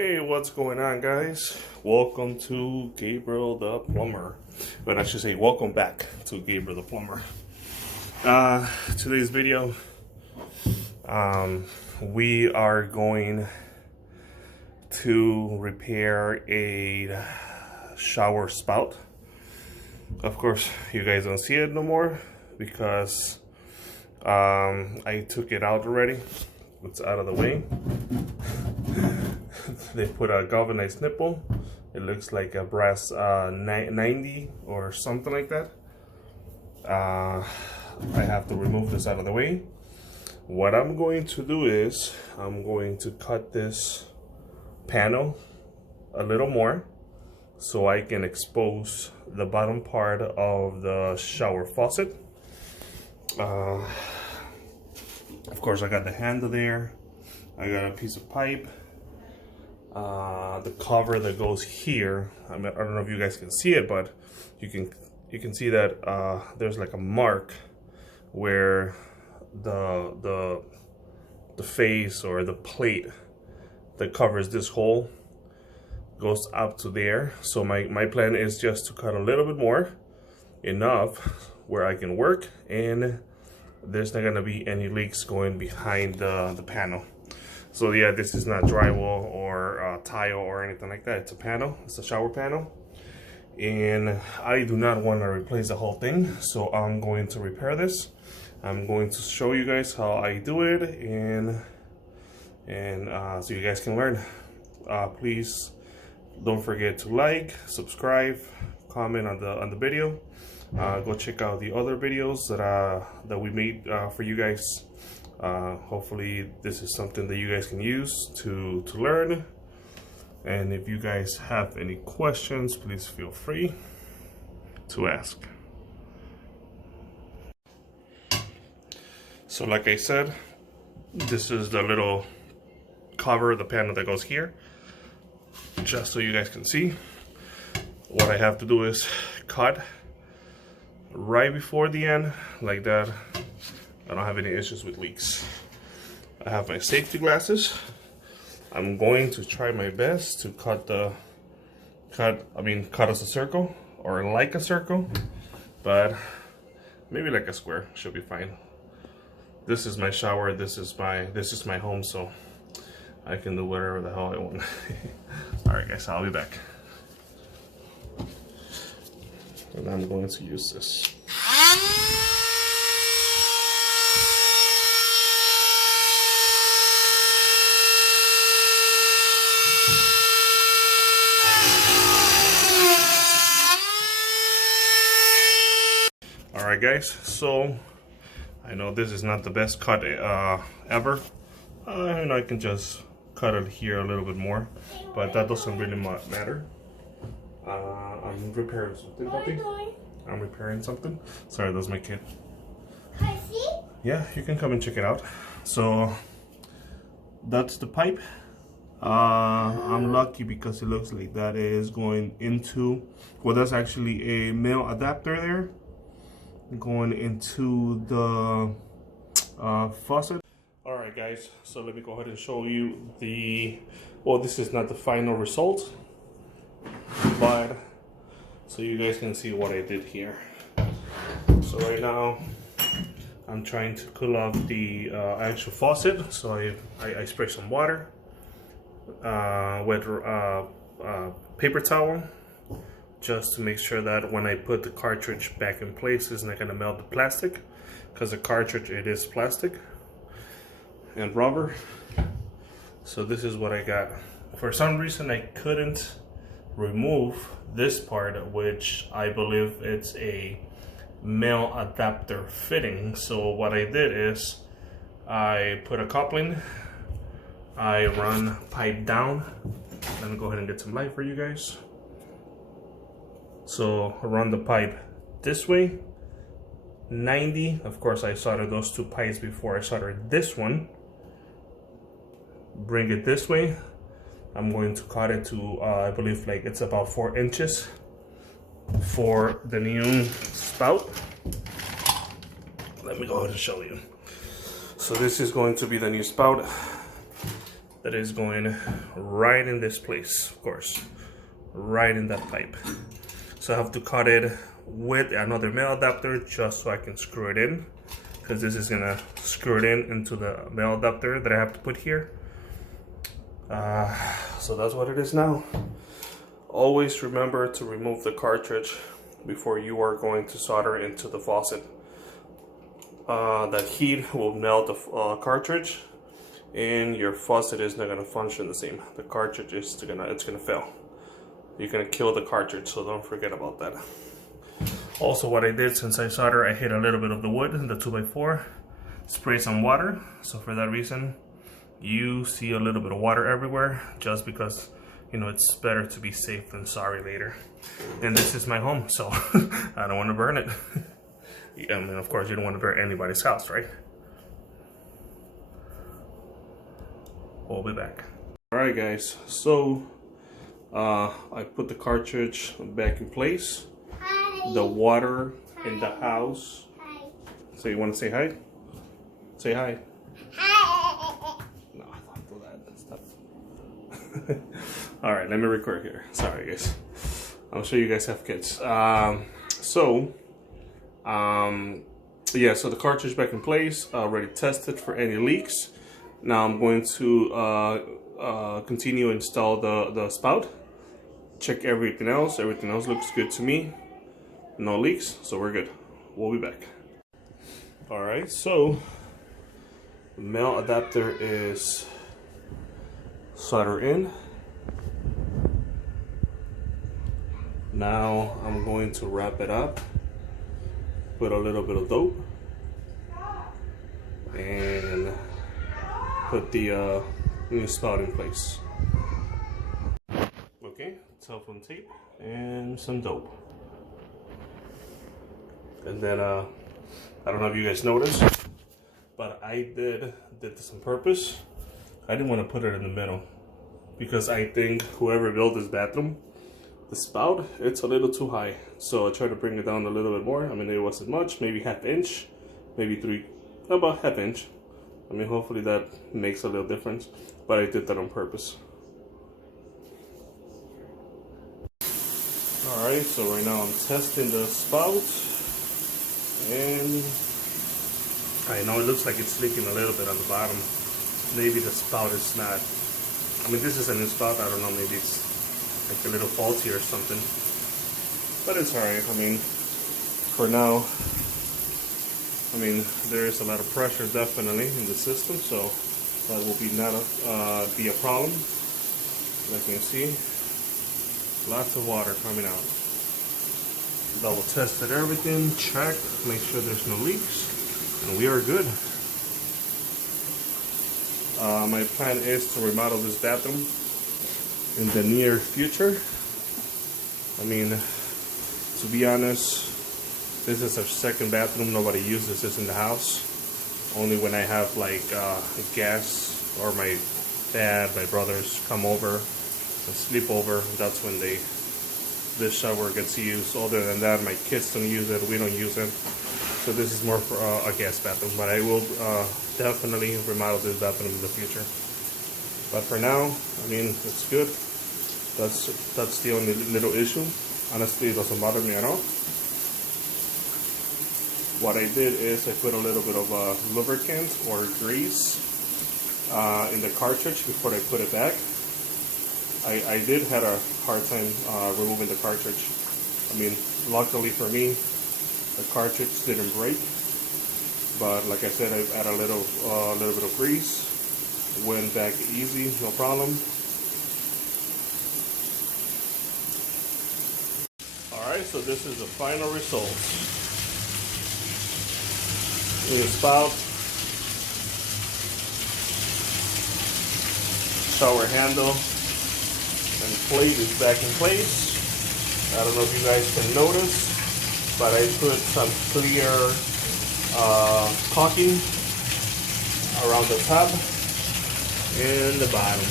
Hey, what's going on, guys? Welcome to Gabriel the Plumber. But I should say, welcome back to Gabriel the Plumber. Today's video, we are going to repair a shower spout. Of course, you guys don't see it no more because I took it out already. It's out of the way. They put a galvanized nipple. It looks like a brass 90 or something like that. I have to remove this out of the way. What I'm going to do is I'm going to cut this panel a little more so I can expose the bottom part of the shower faucet. Of course, I got the handle there. I got a piece of pipe. The cover that goes here. I don't know if you guys can see it, but you can see that there's like a mark where the face or the plate that covers this hole goes up to there. So my plan is just to cut a little bit more, enough where I can work and there's not gonna be any leaks going behind the panel. So yeah, this is not drywall or tile or anything like that. It's a panel. It's a shower panel. And I do not want to replace the whole thing. So I'm going to repair this. I'm going to show you guys how I do it and so you guys can learn. Please don't forget to like, subscribe, comment on the video. Go check out the other videos that we made for you guys. Hopefully this is something that you guys can use to learn. And if you guys have any questions, please feel free to ask. So like I said, this is the little cover, the panel that goes here. Just so you guys can see, what I have to do is cut right before the end, like that. I don't have any issues with leaks. I have my safety glasses. I'm going to try my best to cut as a circle or like a circle, but maybe like a square should be fine. This is my shower. This is my home, so I can do whatever the hell I want. All right, guys, I'll be back. And I'm going to use this. Alright guys, so I know this is not the best cut ever. I can just cut it here a little bit more, but that doesn't really matter. I'm repairing something, puppy. I'm repairing something. Sorry, that's my kid. Can I see? Yeah, you can come and check it out. So that's the pipe. I'm lucky because it looks like that is going into, well, that's actually a male adapter there going into the faucet. All right guys, so let me go ahead and show you well, this is not the final result, but so you guys can see what I did here. So right now I'm trying to cool off the actual faucet. So I spray some water, wet paper towel, just to make sure that when I put the cartridge back in place, it's not gonna melt the plastic, because the cartridge, it is plastic and rubber. So this is what I got. For some reason I couldn't remove this part, which I believe it's a male adapter fitting. So what I did is I put a coupling, I run pipe down. Let me go ahead and get some light for you guys. So I run the pipe this way, 90. Of course, I soldered those two pipes before I soldered this one. Bring it this way. I'm going to cut it to, I believe like it's about 4 inches for the new spout. Let me go ahead and show you. So this is going to be the new spout. that is going right in this place, of course, right in that pipe. So I have to cut it with another male adapter just so I can screw it in, because this is gonna screw it in into the male adapter that I have to put here. So that's what it is now. Always remember to remove the cartridge before you are going to solder into the faucet. That heat will melt the cartridge, and your faucet is not gonna function the same. The cartridge is gonna fail. You're gonna kill the cartridge, so don't forget about that. Also, what I did since I soldered, I hit a little bit of the wood in the 2x4, spray some water. So for that reason, you see a little bit of water everywhere, just because, you know, it's better to be safe than sorry later. And this is my home, so I don't want to burn it. I mean, of course, you don't want to burn anybody's house, right? We'll be back. All right, guys. So I put the cartridge back in place. Hi. The water in the house. Hi. So you want to say hi? Say hi. Hi. No, don't do that. Stop. All right, let me record here. Sorry, guys. I'm sure you guys have kids. Yeah, so the cartridge back in place, already tested for any leaks. Now I'm going to continue install the spout. Check everything else. Everything else looks good to me. No leaks, so we're good. We'll be back. All right, so the male adapter is soldered in. Now I'm going to wrap it up with a little bit of dope and put the new spout in place. Okay, telephone tape and some dope. And then I don't know if you guys noticed, but I did this on purpose. I didn't want to put it in the middle because I think whoever built this bathroom, the spout, it's a little too high. So I tried to bring it down a little bit more. I mean, it wasn't much, maybe ½ inch, maybe about ½ inch. I mean, hopefully that makes a little difference, but I did that on purpose. All right, so right now I'm testing the spout, and I know it looks like it's leaking a little bit on the bottom. Maybe the spout is not, I mean, this is a new spout, I don't know, maybe it's like a little faulty or something, but it's alright. I mean, for now, I mean, there is a lot of pressure definitely in the system, so that will be a problem. Like you can see, lots of water coming out. Double tested everything, check, make sure there's no leaks, and we are good. My plan is to remodel this bathroom in the near future. I mean, to be honest, this is our second bathroom. Nobody uses this in the house. Only when I have like guests or my dad, my brothers come over and sleep over, that's when this shower gets used. Other than that, my kids don't use it, we don't use it. So this is more for a guest bathroom, but I will definitely remodel this bathroom in the future. But for now, I mean, it's good. That's the only little issue. Honestly, it doesn't bother me at all. What I did is I put a little bit of lubricant or grease in the cartridge before I put it back. I did have a hard time removing the cartridge. I mean, luckily for me, the cartridge didn't break. But like I said, I added a little bit of grease. Went back easy, no problem. Alright, so this is the final result. New spout, shower handle, and plate is back in place. I don't know if you guys can notice, but I put some clear caulking around the top and the bottom.